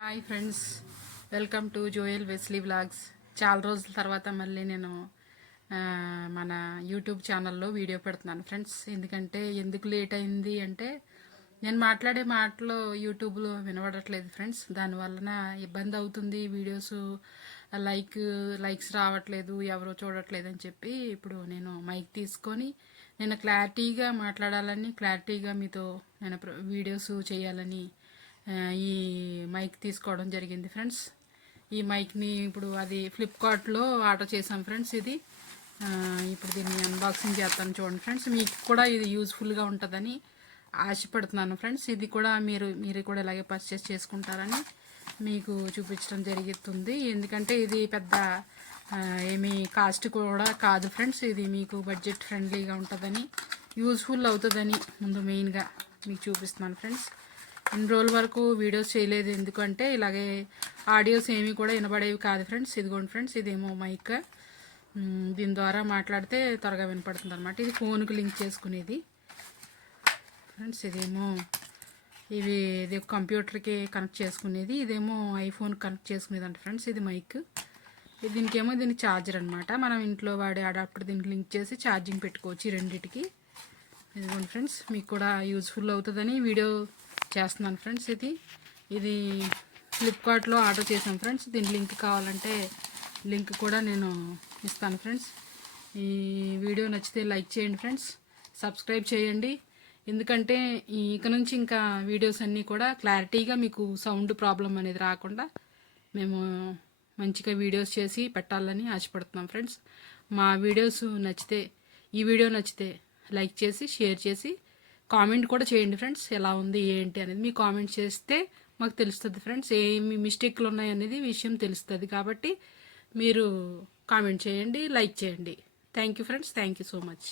Hi friends, welcome to Joel Wesley vlogs. చాలా రోజుల తర్వాత మళ్ళీ నేను మన యూట్యూబ్ ఛానల్లో వీడియో పెడుతున్నాను ఫ్రెండ్స్. ఎందుకు లేట్ అయింది అంటే నేను మాట్లాడే మాటలు యూట్యూబ్లో వినబడట్లేదు ఫ్రెండ్స్. దానివలన ఇబ్బంది అవుతుంది. వీడియోస్ లైక్స్ రావట్లేదు, ఎవరో చూడట్లేదు అని చెప్పి ఇప్పుడు నేను మైక్ తీసుకొని నేను క్లారిటీగా మాట్లాడాలని, క్లారిటీగా మీతో నేను వీడియోస్ చేయాలని ఈ మైక్ తీసుకోవడం జరిగింది ఫ్రెండ్స్. ఈ మైక్ని ఇప్పుడు అది ఫ్లిప్కార్ట్లో ఆర్డర్ చేసాం ఫ్రెండ్స్. ఇది ఇప్పుడు దీన్ని అన్బాక్సింగ్ చేస్తాను చూడండి ఫ్రెండ్స్. మీకు కూడా ఇది యూజ్ఫుల్గా ఉంటుందని ఆశపడుతున్నాను ఫ్రెండ్స్. ఇది కూడా మీరు కూడా ఇలాగే పర్చేస్ చేసుకుంటారని మీకు చూపించడం జరుగుతుంది. ఎందుకంటే ఇది పెద్ద ఏమీ కాస్ట్ కూడా కాదు ఫ్రెండ్స్. ఇది మీకు బడ్జెట్ ఫ్రెండ్లీగా ఉంటుందని, యూజ్ఫుల్ అవుతుందని ముందు మెయిన్గా మీకు చూపిస్తున్నాను ఫ్రెండ్స్. ఇన్ని రోజుల వరకు వీడియోస్ చేయలేదు, ఎందుకంటే ఇలాగే ఆడియోస్ ఏమీ కూడా వినబడేవి కాదు ఫ్రెండ్స్. ఇదిగోండి ఫ్రెండ్స్, ఇదేమో మైక్. దీని ద్వారా మాట్లాడితే త్వరగా వినపడుతుంది అనమాట. ఇది ఫోన్కి లింక్ చేసుకునేది ఫ్రెండ్స్. ఇది కంప్యూటర్కి కనెక్ట్ చేసుకునేది, ఇదేమో ఐఫోన్ కనెక్ట్ చేసుకునేది అంట ఫ్రెండ్స్. ఇది మైక్. దీనికేమో దీని ఛార్జర్ అనమాట. మనం ఇంట్లో వాడే అడాప్టర్ దీనికి లింక్ చేసి ఛార్జింగ్ పెట్టుకోవచ్చు రెండింటికి. ఇదిగోండి ఫ్రెండ్స్, మీకు కూడా యూజ్ఫుల్ అవుతుందని వీడియో చేస్తున్నాను ఫ్రెండ్స్. ఇది ఫ్లిప్కార్ట్లో ఆర్డర్ చేశాను ఫ్రెండ్స్. దీని లింక్ కావాలంటే లింక్ కూడా నేను ఇస్తాను ఫ్రెండ్స్. ఈ వీడియో నచ్చితే లైక్ చేయండి ఫ్రెండ్స్, సబ్స్క్రైబ్ చేయండి. ఎందుకంటే ఇక నుంచి ఇంకా వీడియోస్ అన్నీ కూడా క్లారిటీగా మీకు సౌండ్ ప్రాబ్లం అనేది రాకుండా మేము మంచిగా వీడియోస్ చేసి పెట్టాలని ఆశపడుతున్నాం ఫ్రెండ్స్. మా వీడియోస్ నచ్చితే, ఈ వీడియో నచ్చితే లైక్ చేసి, షేర్ చేసి, కామెంట్ కూడా చేయండి ఫ్రెండ్స్. ఎలా ఉంది ఏంటి అనేది మీ కామెంట్ చేస్తే మాకు తెలుస్తుంది ఫ్రెండ్స్. ఏమి మిస్టేక్లు ఉన్నాయనేది విషయం తెలుస్తుంది. కాబట్టి మీరు కామెంట్ చేయండి, లైక్ చేయండి. Thank you friends, thank you so much.